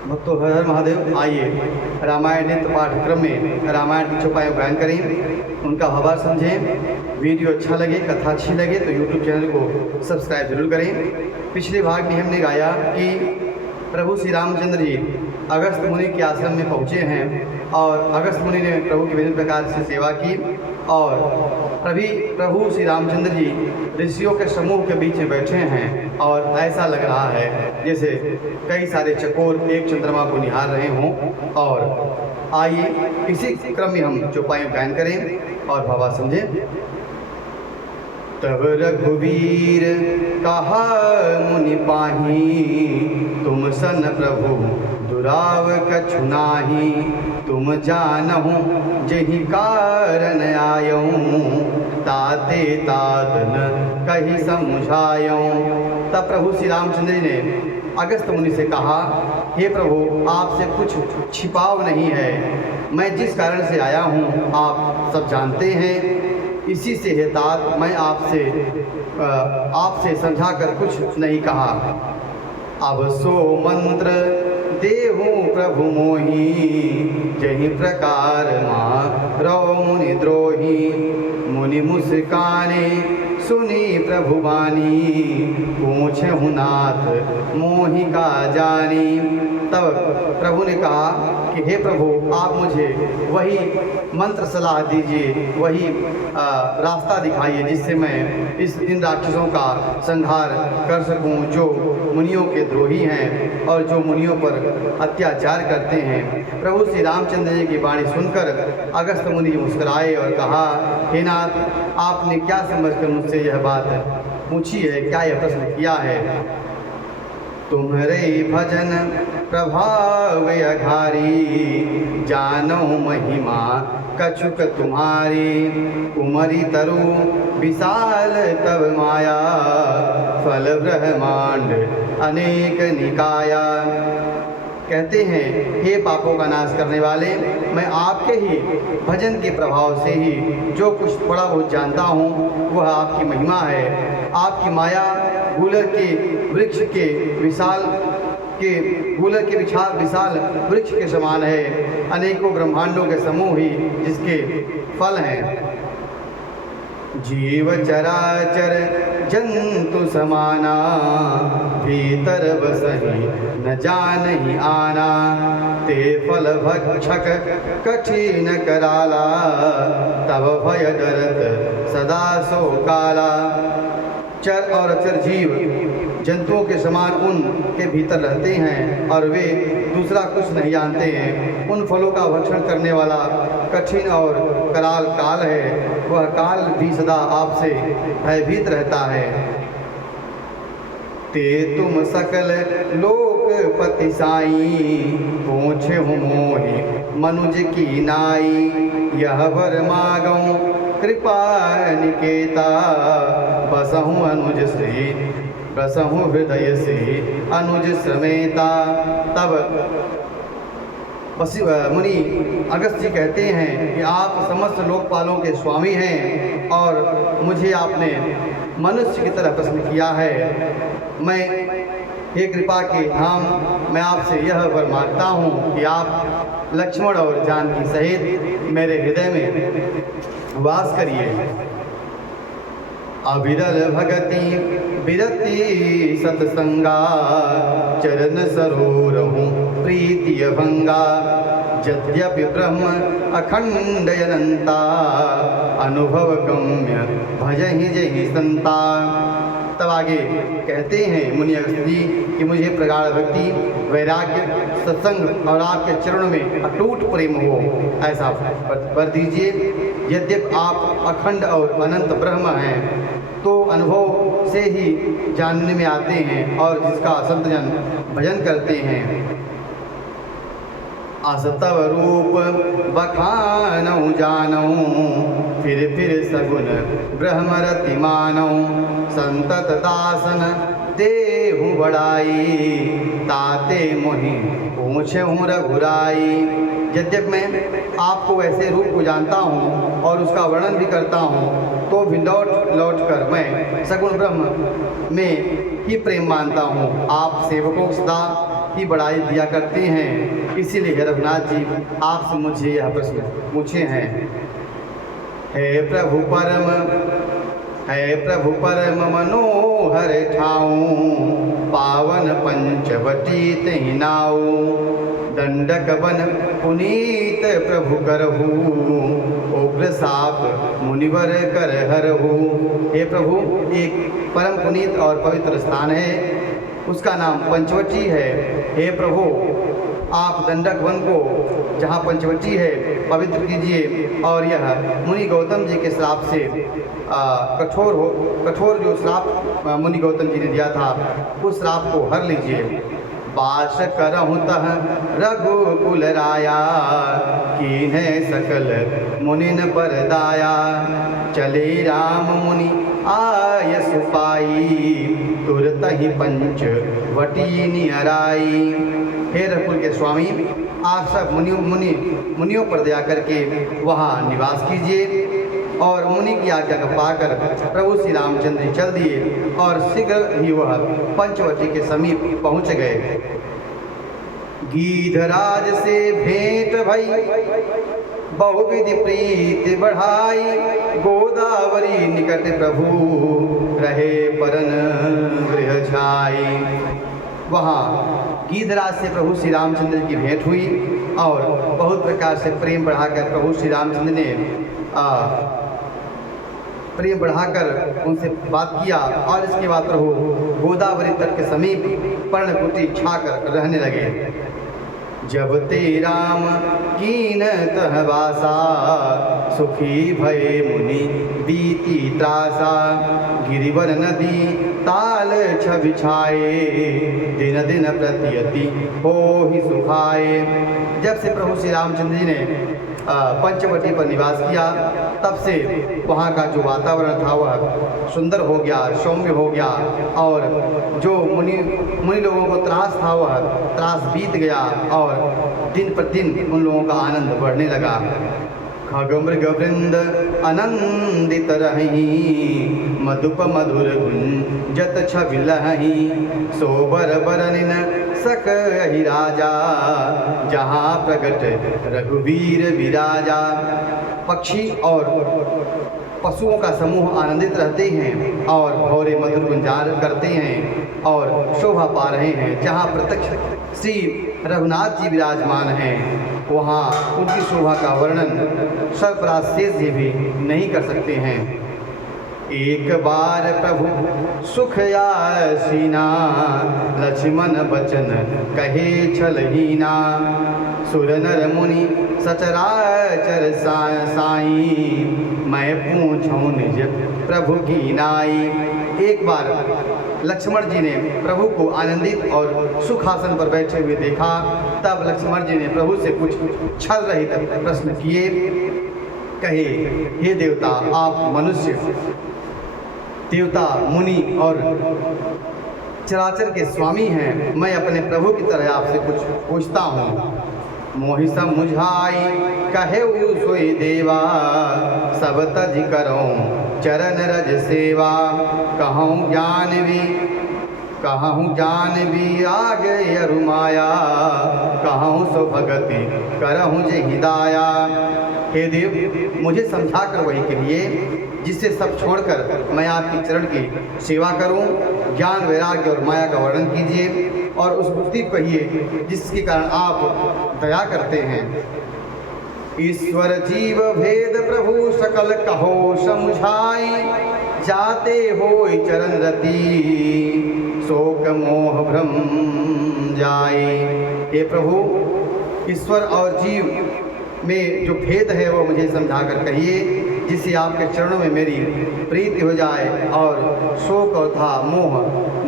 भक्तों हर हर महादेव। आइए रामायण नित्य पाठ्यक्रम में रामायण की चौपाइयों गायन करें, उनका भावार्थ समझें। वीडियो अच्छा लगे, कथा अच्छी लगे तो यूट्यूब चैनल को सब्सक्राइब जरूर करें। पिछले भाग में हमने गाया कि प्रभु श्री रामचंद्र जी अगस्त मुनि के आश्रम में पहुँचे हैं और अगस्त मुनि ने प्रभु की विभिन्न प्रकार से सेवा की और प्रभु श्री रामचंद्र जी ऋषियों के समूह के बीच में बैठे हैं और ऐसा लग रहा है जैसे कई सारे चकोर एक चंद्रमा को निहार रहे हों। और आइए इसी क्रम में हम चौपाइयों गायन करें और भावा समझें। तब रघुवीर कहा मुनि पाही, तुम सन प्रभु दुराव कछु नाही। तुम जानहु जहि कारण आयऊँ, ताते तातन कही समझायऊँ। तब प्रभु श्री रामचंद्र जी ने अगस्त मुनि से कहा, हे प्रभु आपसे कुछ छिपाव नहीं है, मैं जिस कारण से आया हूँ आप सब जानते हैं। इसी से हे तात मैं आपसे समझा कर कुछ नहीं कहा। अब सो मंत्र देहूँ प्रभु मोही, जहि प्रकार मारो मुनि द्रोही। मुनि मुस्काने सुनी प्रभु बानी, पूछहु नाथ मोहि का जानी। तब प्रभु ने कहा कि हे प्रभु आप मुझे वही मंत्र सलाह दीजिए, वही रास्ता दिखाइए जिससे मैं इन राक्षसों का संहार कर सकूं जो मुनियों के द्रोही हैं और जो मुनियों पर अत्याचार करते हैं। प्रभु श्री रामचंद्र जी की वाणी सुनकर अगस्त मुनि मुस्कुराए और कहा, हे नाथ आपने क्या समझकर मुझसे यह बात पूछी है, क्या यह प्रश्न किया है। तुम्हारे भजन प्रभाव अघारी, जानो महिमा कछुक तुम्हारी। उमरी तरु विशाल तब माया, फल ब्रह्मांड अनेक निकाया। कहते हैं, हे पापों का नाश करने वाले, मैं आपके ही भजन के प्रभाव से ही जो कुछ थोड़ा बहुत जानता हूँ वह आपकी महिमा है। आपकी माया गूलर के वृक्ष के विशाल वृक्ष के समान है, अनेकों ब्रह्मांडों के समूह ही जिसके फल हैं। जीव चराचर जंतु समाना, भीतर बसहि न जानहि आना। ते फल भक्षक कठिन कराला, तब भय डरत सदा सो काला। चर और अचर जीव जंतुओं के समान उनके भीतर रहते हैं और वे दूसरा कुछ नहीं जानते हैं। उन फलों का भक्षण करने वाला कठिन और कराल काल है, वह काल भी सदा आपसे भयभीत रहता है। ते तुम सकल लोकपति साई, पूछहु मोहि मनुज की नाई। यह वर मागऊँ कृपा निकेता, बसहु अनुज श्री बसहु हृदय से अनुज समेता। तब मुनि अगस्त जी कहते हैं कि आप समस्त लोकपालों के स्वामी हैं और मुझे आपने मनुष्य की तरह प्रश्न किया है। मैं हे कृपा के धाम, मैं आपसे यह वर मांगता हूँ कि आप लक्ष्मण और जानकी सहित मेरे हृदय में वास करिए। अविरल भगति विरति सतसंगा, चरण सरोरहु प्रीति भंगा। यद्यपि ब्रह्म अखंड अनंता, अनुभव गम्य भजहि जहि संता। तब आगे कहते हैं मुनि अगस्त जी कि मुझे प्रगाढ़ भक्ति, वैराग्य, सत्संग और आपके चरणों में अटूट प्रेम हो, ऐसा वर दीजिए। यद्यपि आप अखंड और अनंत ब्रह्म हैं तो अनुभव से ही जानने में आते हैं और जिसका संतजन भजन करते हैं। असतव रूप बखानऊ जानऊँ, फिर सगुन ब्रह्मरति मानऊँ। संतत दासन देहु बड़ाई, ताते मोहि पूछहु रघुराई। यद्यपि मैं आपको ऐसे रूप को जानता हूँ और उसका वर्णन भी करता हूँ तो भी लौट कर मैं सगुण ब्रह्म में ही प्रेम मानता हूँ। आप सेवकों सदा की बड़ाई दिया करते हैं। इसीलिए हे रघुनाथ जी आपसे मुझे यह प्रश्न पूछे हैं। हे प्रभु परम मनोहर ठाऊं, पावन पंचवटी तहि नाऊ, दंडक बन पुनीत प्रभु करहु, उग्र साप मुनिवर कर हरहु। हे प्रभु, एक परम पुनीत और पवित्र स्थान है, उसका नाम पंचवटी है। हे प्रभु, आप दंडक वन को जहाँ पंचवटी है पवित्र कीजिए और यह मुनि गौतम जी के श्राप से कठोर जो श्राप मुनि गौतम जी ने दिया था उस श्राप को हर लीजिए। बास करहु तह रघुकुल राया, कीन्हे सकल मुनिन पर दाया, चले राम मुनि आय सुपाई, तुरत ही पंच वटी निहराई। हे रघुकुल के स्वामी, आप सब मुनियों पर दया करके वहाँ निवास कीजिए। और मुनि की आज्ञा को पाकर प्रभु श्री रामचंद्र जी चल दिए और शीघ्र ही वह पंचवटी के समीप पहुँच गए। गीधराज से भेंट भई, बहुविधि प्रीति बढ़ाई, गोदावरी निकट प्रभु रहे परन गृह छाई। वहाँ गीधराज से प्रभु श्री रामचंद्र की भेंट हुई और बहुत प्रकार से प्रेम बढ़ाकर प्रभु श्री रामचंद्र ने प्रेम बढ़ाकर उनसे बात किया और इसके बाद प्रभु गोदावरी तट के समीप पर्णकुटी छाकर रहने लगे। जब ते राम कीन तह वासा, सुखी भय मुनि बीती त्रासा, गिरिवर नदी ताल छवि छाए, दिन दिन प्रतियति हो ही सुखाए। जब से प्रभु श्री रामचंद्र जी ने पंचवटी पर निवास किया तब से वहाँ का जो वातावरण था वह सुंदर हो गया, सौम्य हो गया और जो मुनि लोगों को त्रास था वह त्रास बीत गया और दिन प्रतिदिन उन लोगों का आनंद बढ़ने लगा। खग मृग वृंद आनंदित रही, मधुप मधुर गुंजत छवि लहही, सोबर बरनिन सकहि राजा, जहाँ प्रगट रघुवीर विराजा। पक्षी और पशुओं का समूह आनंदित रहते हैं और भौरे मधुर गुंजार करते हैं और शोभा पा रहे हैं। जहाँ प्रत्यक्ष श्री रघुनाथ जी विराजमान हैं वहाँ उनकी शोभा का वर्णन सर्वराज शेष जी भी नहीं कर सकते हैं। एक बार प्रभु सुख आसीना, लक्ष्मण बचन कहे छलहीना, सुर नर मुनि सचराचर साई, मैं पूछूं निज प्रभु की नाई। एक बार लक्ष्मण जी ने प्रभु को आनंदित और सुखासन पर बैठे हुए देखा। तब लक्ष्मण जी ने प्रभु से कुछ छल रहित प्रश्न किए। कहे, हे देवता, आप मनुष्य, देवता, मुनि और चराचर के स्वामी हैं। मैं अपने प्रभु की तरह आपसे कुछ पूछता हूँ। मोहि समुझाई कहे सोई देवा, सब तज करो चरण रज सेवा, कहूँ जानवी आगे अरुमाया, कहूँ सो भगति करहूँ जे हिदाया। हे देव, मुझे समझा कर वही कहिए जिससे सब छोड़कर मैं आपकी चरण की सेवा करूं। ज्ञान, वैराग्य और माया का वर्णन कीजिए और उस मुक्ति कहिए जिसके कारण आप दया करते हैं। ईश्वर जीव भेद प्रभु सकल कहो समझाई, जाते होय चरण रति, शोक मोह भ्रम जाए। हे प्रभु, ईश्वर और जीव में जो भेद है वो मुझे समझा कर कहिए जिससे आपके चरणों में मेरी प्रीति हो जाए और शोक और था मोह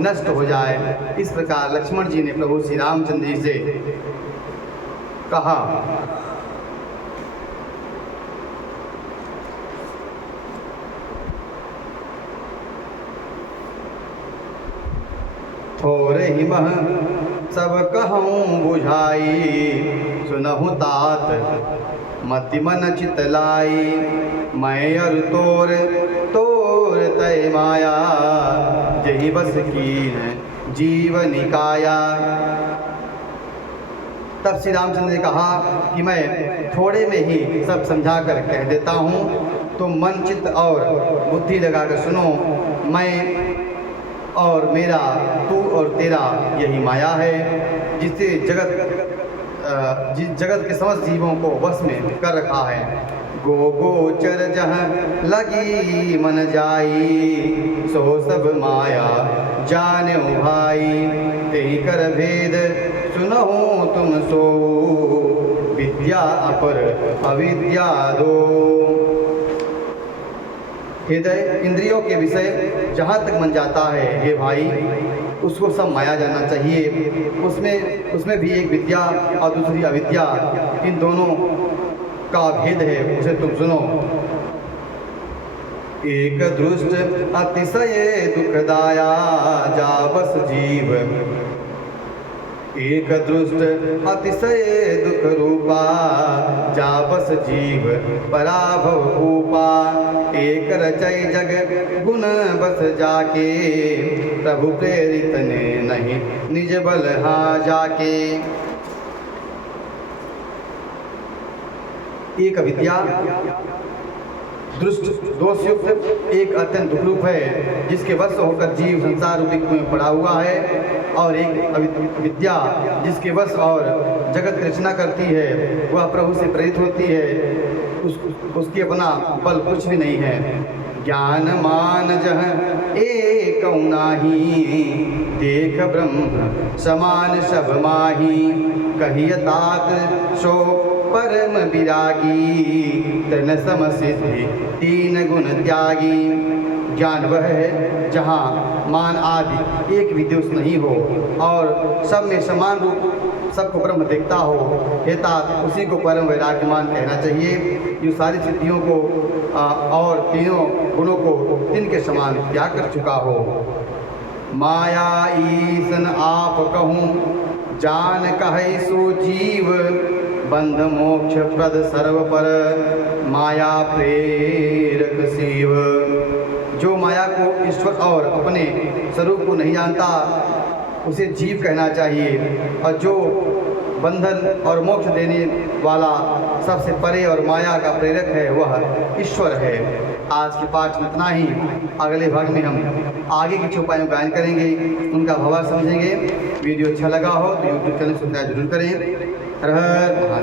नष्ट हो जाए। इस प्रकार लक्ष्मण जी ने प्रभु श्री रामचंद्र जी से कहा। थोरे ही मह सब कहूँ बुझाई, सुनहु तात मति मन चितलाई, मैं और तोर तय माया, जही बस कीन जीव निकाया। तब श्री रामचंद्र ने कहा कि मैं थोड़े में ही सब समझा कर कह देता हूँ, तो मन चित्त और बुद्धि लगाकर सुनो। मैं और मेरा, तू और तेरा यही माया है, जिससे जगत के समस्त जीवों को वश में कर रखा है। गोचर जहाँ लगी मन जाई, सो सब माया जाने भाई। तेहि कर भेद सुनहु तुम सो, विद्या अपर अविद्या दो। हृदय इंद्रियों के विषय जहाँ तक मन जाता है, हे भाई, उसको सब माया जानना चाहिए। उसमें भी एक विद्या और दूसरी अविद्या, इन दोनों का भेद है, उसे तुम सुनो। एक दृष्ट अतिशय दुखदाया, जा बस जीव। एक दृष्ट अतिशय दुख रूपा, जा बस जीव पराभव भूपा। एक रचय जग गुण बस जाके, प्रभु प्रेरित ने नहीं निज बल हाँ जाके। एक अविद्या दुष्ट दोषयुक्त एक अत्यंत दुख रूप है, जिसके वश होकर जीव संसार रूपी कुएं में पड़ा हुआ है। और एक विद्या जिसके वश और जगत की रचना करती है, वह प्रभु से प्रेरित होती है, उसकी अपना बल कुछ भी नहीं है। ज्ञान मान जह एक नाही, देख ब्रह्म समान सब माही। कहिय तात सो परम विरागी, तन सम सिद्धि तीन गुण त्यागी। ज्ञान वह है जहाँ मान आदि एक भी दोष नहीं हो, और सब में समान रूप सबको ब्रह्म देखता हो, हेतात उसी को परम वैराग्यमान कहना चाहिए, जो सारी सिद्धियों को और तीनों गुणों को तीन के समान त्याग कर चुका हो। माया ईसन आप कहूँ, जान कहे सो जीव। बंध मोक्ष प्रद सर्व पर, माया प्रेरक शिव। जो माया को ईश्वर और अपने स्वरूप को नहीं जानता, उसे जीव कहना चाहिए। और जो बंधन और मोक्ष देने वाला सबसे परे और माया का प्रेरक है, वह ईश्वर है। आज के पाठ में इतना ही। अगले भाग में हम आगे की चौपाइयों का गायन करेंगे, उनका भावार्थ समझेंगे। वीडियो अच्छा लगा हो तो यूट्यूब चैनल सब्सक्राइब जरूर करें। हर हर महादेव।